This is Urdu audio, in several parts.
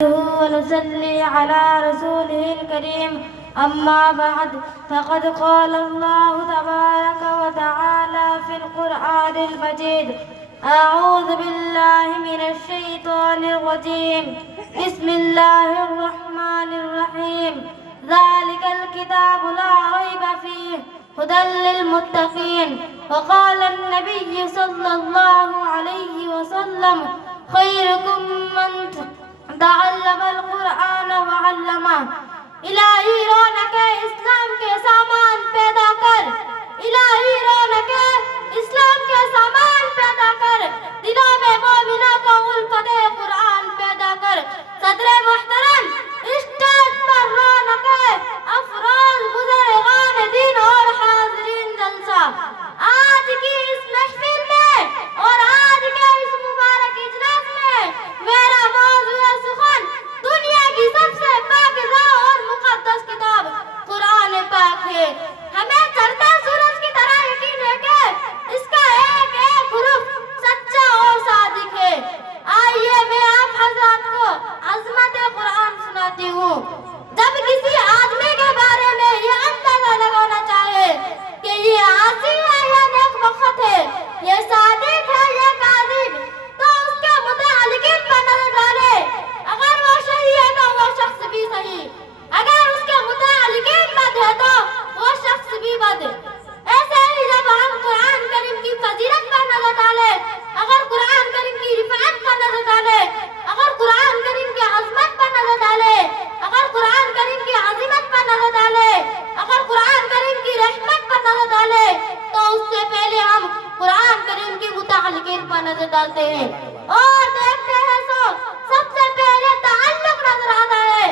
ونصلي على رسوله الكريم أما بعد فقد قال الله تبارك وتعالى في القرآن المجيد أعوذ بالله من الشيطان الرجيم بسم الله الرحمن الرحيم ذلك الكتاب لا ريب فيه هدى للمتقين وقال النبي صلى الله عليه وسلم خيركم من تعلم القرآن وعلمه الہی رونق اسلام کے سامان پیدا کر الہی رونق اسلام کے سامان پیدا کر دلوں میں مومنوں کو الفت قرآن پیدا کر صدر محترم اسٹیج پر رونق افراز بزرگان دین اور حاضرین جلسہ آج کی اس محفل میں اور آج کے اس مبارک اجلاس میں میرا موضوع سخن دنیا کی سب سے پاکیزہ اور مقدس کتاب قرآن پاک ہے ہمیں چڑھتے سورج کی طرح یقین ہے کہ اس کا ایک ایک حرف سچا اور صادق ہے آئیے میں آپ حضرات کو عظمت قرآن سناتی ہوں جب کسی آدمی کے بارے میں یہ اندازہ لگانا چاہے کہ یہ عاصی ہے یا نیک بخت ہے یہ صادق ہے یا کاذب تو اس کے متعلقین پر نظر ڈالے اگر وہ صحیح ہے تو وہ شخص بھی صحیح اگر اس کے متعلقین بد ہے تو وہ شخص بھی بد ایسے ہی جب ہم قرآن کریم کی فضیلت پر نظر ڈالے اگر قرآن کریم کی رفعت پر نظر ڈالے اگر قرآن کریم کی عظمت پر نظر ڈالے اگر قرآن کریم کی عظمت پر نظر ڈالے اگر قرآن کریم کی رحمت پر نظر ڈالے تو اس سے پہلے ہم قرآن کریم کے متعلقین پر نظر ڈالتے ہیں اور دیکھتے ہیں تو سب سے پہلے تعلق نظر آتا ہے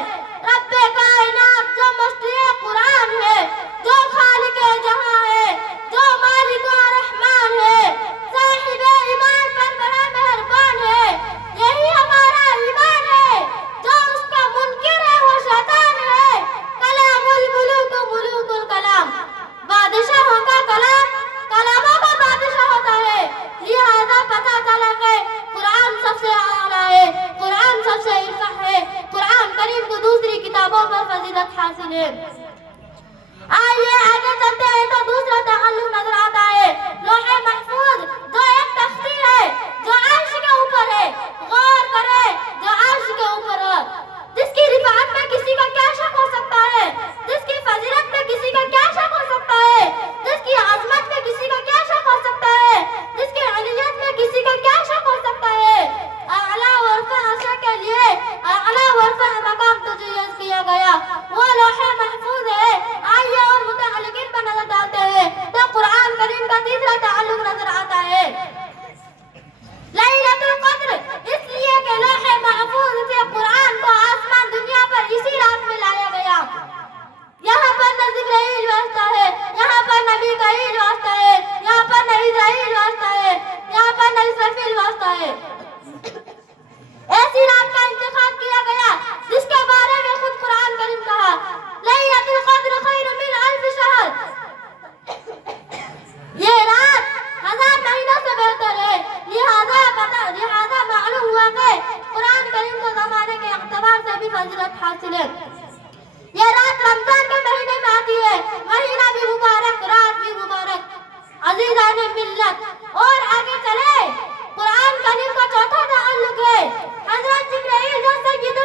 رب کائنات جو مشتری قرآن ہے جو خالق جہاں ہے جو مالک و رحمان ہے صاحب ایمان پر بڑا مہربان ہے یہی ہمارا ایمان ہے جو اس کا منکر ہے وہ شیطان ہے کلام الملوک ملوک الکلام بادشاہوں کا کلام کلاموں کا بادشاہ ہوتا ہے لہذا پتہ چلا کہ قرآن سب سے اعلیٰ ہے قرآن سب سے عرفہ ہے قرآن کریم کو دوسری کتابوں پر فضیلت حاصل ہے آئیے آگے چلتے ہیں تو دوسرا تعلق نظر آتا ہے لوح محفوظ جو ایک تختی ہے جو عرش کے اوپر ہے غور کرے جو عرش کے اوپر ہے جس کی رفعت میں کسی کا کیا شک ہو سکتا ہے جس کی فضیلت میں کسی کا کیا شک ہو سکتا ہے جس کی عظمت میں کسی کا کیا شک ہو سکتا ہے جس کی علیت میں کسی کا کیا شک ہو سکتا ہے اعلیٰ ورفع عرش کے لیے اعلیٰ ورفع مقام تجویز کیا گیا وہ لوح محفوظ ہے آئیے اور متعلقین پر نظر ڈالتے ہیں تو قرآن کریم کا تیسرا تعلق نظر آتا ہے لیلۃ القدر اس لیے کہ لوح محفوظ سے قرآن کو آسمان دنیا پر اسی رات میں لایا گیا یہاں پر نہ جبرائیل واسطہ ہے یہاں پر نہ میکائیل واسطہ ہے یہاں پر نہ اسرائیل واسطہ ہے یہاں پر نہ اسرافیل واسطہ ہے ایسی رات کا انتخاب کیا گیا جس کے بارے میں خود قرآن کریم کہا لیلۃ القدر خیر من الف شہر یہ رات 1000 مہینوں سے بہتر ہے لہذا معلوم ہوا کہ قرآن کریم کو زمانے کے اعتبار سے بھی فضیلت حاصل ہے یہ رات رمضان کے مہینے میں آتی ہے مہینہ بھی مبارک رات بھی مبارک عزیزان ملت اور آگے چلے قرآن کریم کا چوتھا تعلق ہے حضرت جبرائیل جو سید